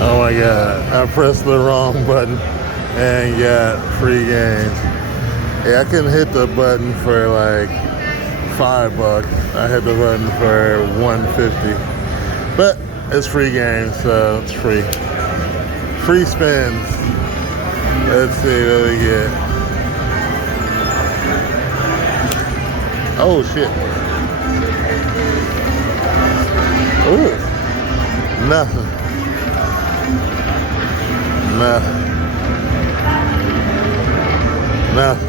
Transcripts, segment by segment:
Oh my god, I pressed the wrong button and got free games. Yeah, I couldn't hit the button for like $5. I hit the button for $150. But it's free games, so it's free. Free spins. Let's see what we get. Oh shit. Ooh. Nothing. Nothing. Nothing.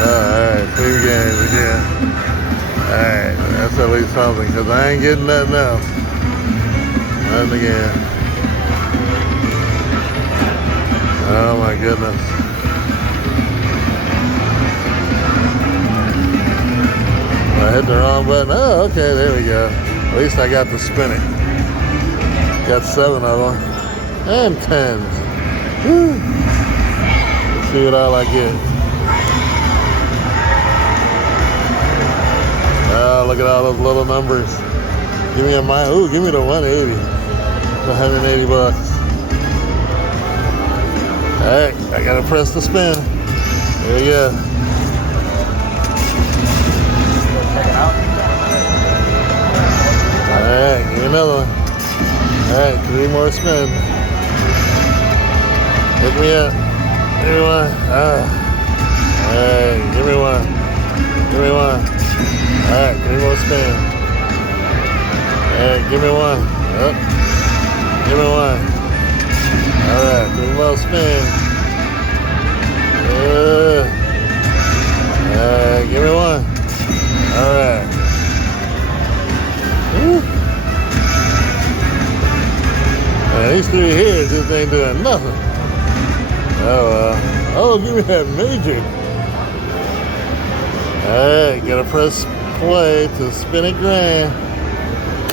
Alright, 2 games again. Alright, that's at least something, because I ain't getting nothing else. Nothing again. Oh my goodness. I hit the wrong button. Oh, okay, there we go. At least I got to spin it. Got 7 of them. And 10s. Woo. Let's see what all I get. Oh, look at all those little numbers. Give me a mile. Ooh, give me the 180. It's $180. Alright, I gotta press the spin. There we go. Alright, give me another one. Alright, 3 more spins. Hit me up. Give me one. Alright, give me one. Give me one. Alright, 3 more spins. Alright, give me one. Yep. Give me one. Alright, 3 more spins. Alright, give me one. Alright. These 3 here just ain't doing nothing. Oh well. Oh, give me that major. Alright, gotta press play to spin it grand.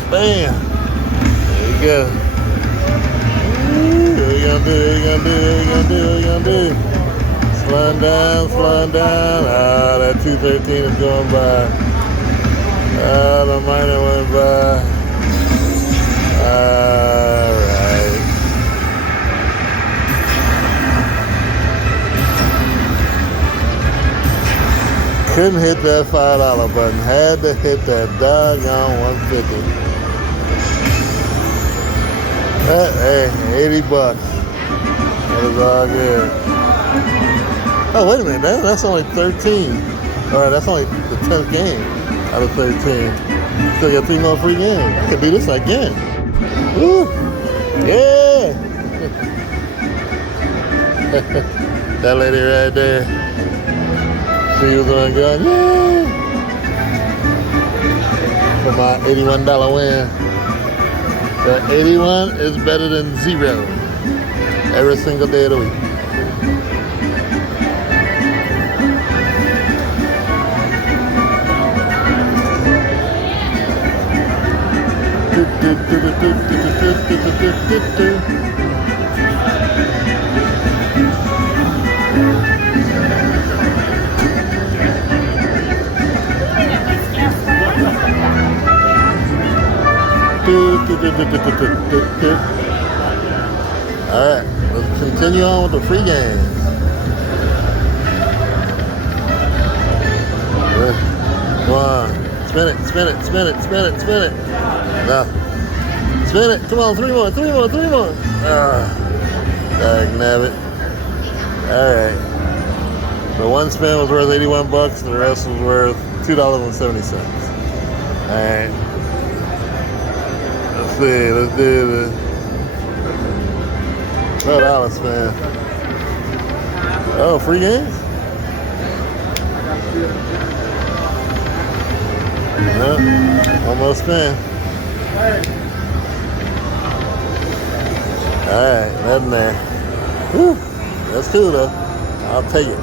Bam. There you go. What you gonna do? What you gonna do? What you gonna do? What you gonna do? Slowing down, slowing down. Ah, that 213 is going by. Ah, the minor went by. Alright. Couldn't hit that $5 button. Had to hit that doggone 150. Hey, $80. That was all good. Oh, wait a minute. That's only 13. Alright, that's only the 10th game out of 13. Still got 3 more free games. I could do this again. Woo! Yeah! That lady right there. She was the one going, yeah! For my $81 win. So 81 is better than 0 every single day of the week. Alright, let's continue on with the free games. Come on. Spin it, spin it, spin it, spin it, spin it. No. Spin it. Come on, 3 more, 3 more, 3 more. Dagnabbit. Alright. The 1 spin was worth $81, the rest was worth $2.70. Alright. Let's see, let's do the $12 spin. Oh, free games? Yep. 1 more spin. Alright, nothing there. Whew. That's cool though. I'll take it.